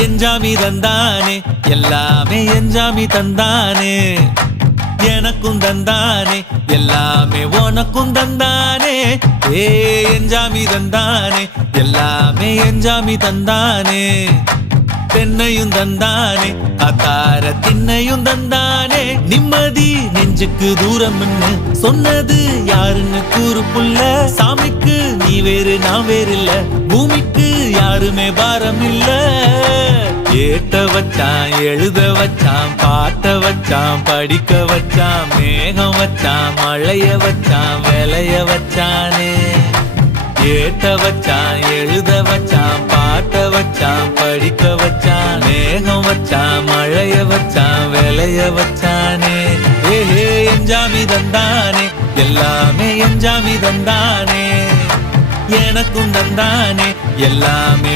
எஞ்சாமி தந்தானே எல்லாமே எஞ்சாமி தந்தானே எனக்கும் தந்தானே எல்லாமே உனக்கும் தந்தானே ஏ எஞ்சாமி தந்தானே எல்லாமே எஞ்சாமி தந்தானே தென்னையும் தந்தானே அத்தார திண்ணையும் தந்தானே நிம்மதி நெஞ்சுக்கு தூரம்னு சொன்னது யாருன்னு கூறு புள்ள சாமிக்கு நீ வேறு நான் வேறு இல்ல பூமிக்கு யாருமே பாரம் இல்ல ஏட்ட வச்சான் எழுத வச்சான் பாட்ட வச்சான் படிக்க வச்சான் மேகம் வச்சான் மழைய வச்சான் விளைய வச்சானே ஏட்ட வச்சான் எழுத வச்சான் பாட்ட வச்சான் படிக்க வச்சான் மேகம் வச்சான் மழைய வச்சான் விளைய வச்சானே ஏஹே எஞ்சாமி தந்தானே எல்லாமே எஞ்சாமி தந்தானே எனக்கும் தந்தானே எல்லாமே